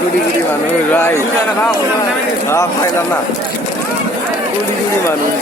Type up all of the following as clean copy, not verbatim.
কুড়ি কুড়ি মানুষ রাই খাইলাম না কুড়ি কুড়ি মানুষ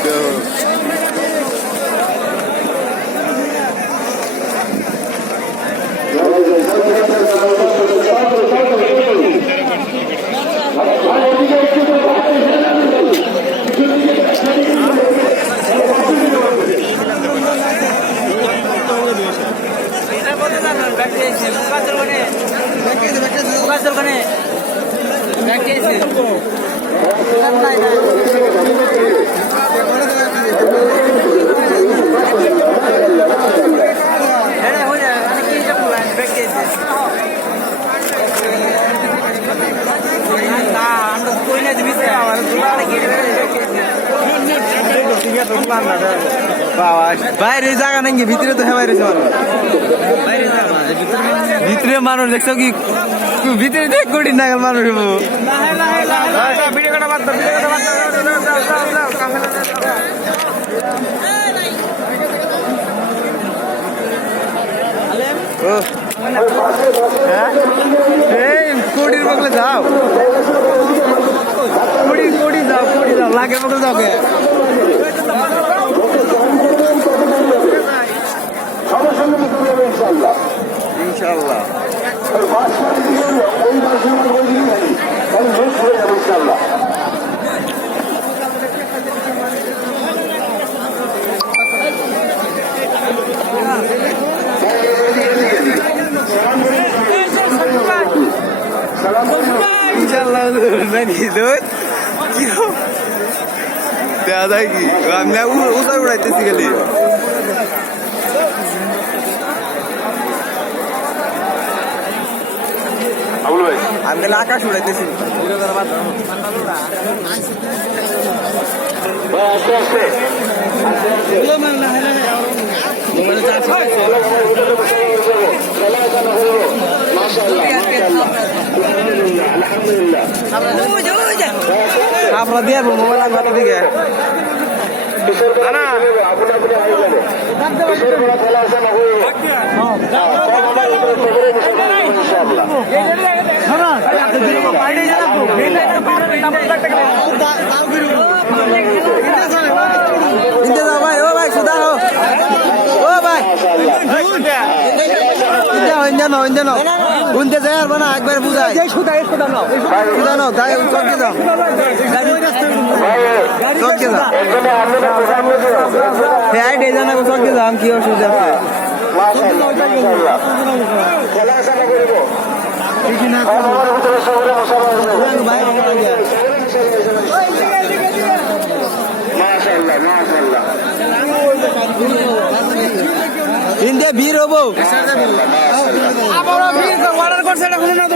বাইরে জায়গা নাকি ভিতরে তো হেবাই রয়েছে ভিতরে মানুষ দেখছো কি ভিতরে দেখ কোটি নাগাল মানুষ কোটির বগলে যাও কোটি যাও লাখের বগলে যাও কে ইনশাআল্লাহ দেওয়া যায় কি আমি উসার উড়াইতেছি খালি আমি তাহলে আকাশ উড়াইতেছি আপনার দিয়ে মোবাইল আনবার দিকে ভাই ও ভাই সুদা ও ভাই উনতে যাই আর না একবার বুঝাই সুদা নাও তাই চলকে যাও চলকে যাও হ্যাঁ ডেজানা চলকে যাও কি অসুবিধা আছে ভিড় হবো আবার ভিড় অর্ডার করছে